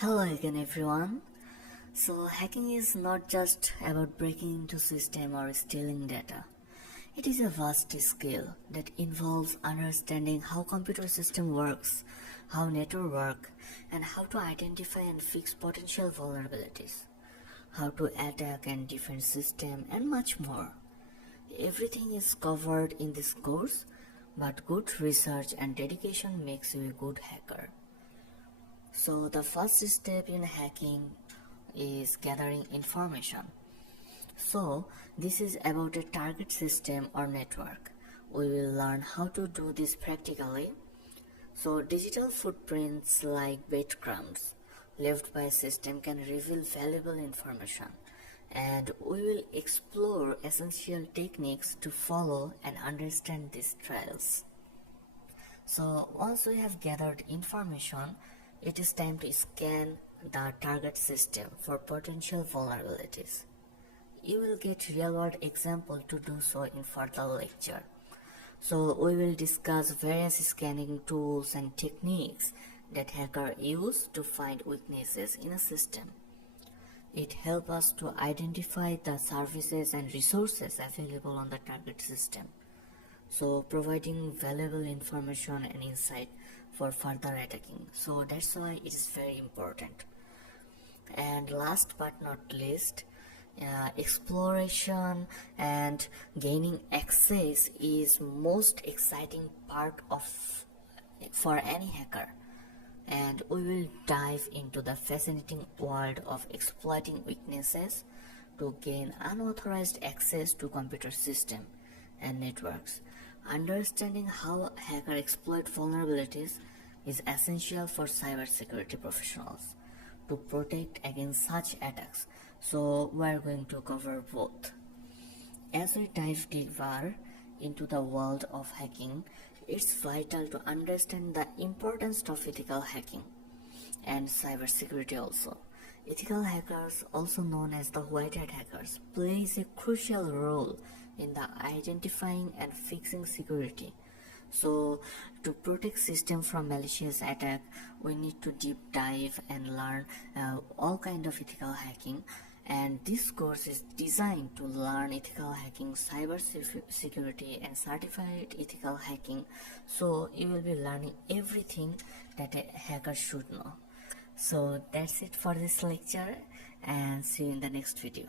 Hello again everyone. So hacking is not just about breaking into system or stealing data. It is a vast skill that involves understanding how computer system works, how network work, and how to identify and fix potential vulnerabilities, how to attack and defend system, and much more. Everything is covered in this course, but good research and dedication makes you a good hacker. So the first step in hacking is gathering information. So this is about a target system or network. We will learn how to do this practically. So digital footprints like breadcrumbs left by a system can reveal valuable information, and we will explore essential techniques to follow and understand these trails. So once we have gathered information, it is time to scan the target system for potential vulnerabilities. You will get real-world example to do so in further lecture. So we will discuss various scanning tools and techniques that hackers use to find weaknesses in a system. It helps us to identify the services and resources available on the target system, so providing valuable information and insight for further attacking. So that's why it is very important. And last but not least, exploration and gaining access is most exciting part for any hacker, and we will dive into the fascinating world of exploiting weaknesses to gain unauthorized access to computer system and networks. Understanding how hackers exploit vulnerabilities is essential for cybersecurity professionals to protect against such attacks. So we are going to cover both. As we dive deeper into the world of hacking, it's vital to understand the importance of ethical hacking and cybersecurity also. Ethical hackers, also known as the white hat hackers, plays a crucial role in the identifying and fixing security. So to protect system from malicious attack, we need to deep dive and learn all kind of ethical hacking, and this course is designed to learn ethical hacking, cyber security, and certified ethical hacking. So you will be learning everything that a hacker should know. So that's it for this lecture, and see you in the next video.